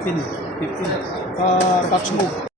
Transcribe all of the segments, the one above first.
15. 15. Touch move.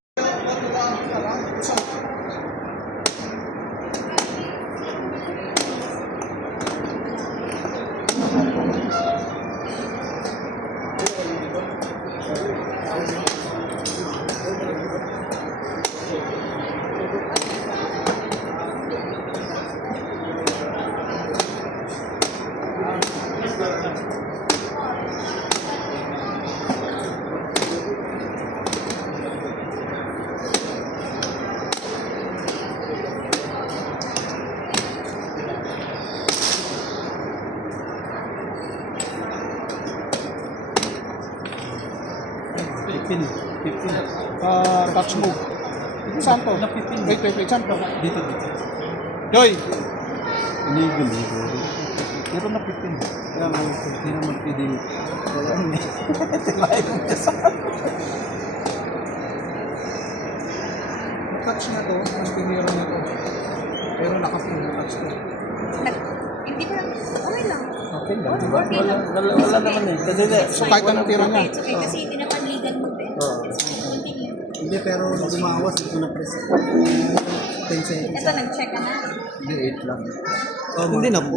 Touch move. Saan to? Wait, saan to? Dito. Joy! Illegal. Pero na 15. Kaya hindi na magpidil. Touch na to, mas piniro na to. Pero nakapin na touch to. Hindi ko lang, okay lang. Okay lang. Okay lang. Wala naman eh. Kasi So kahit anong tira niya. It's okay kasi hindi naman legal move eh. Continue. Hindi, pero nung umawas, ito na press. 10 seconds. Ito, nag-check ka na. Hindi, 8 lang. Hindi na po.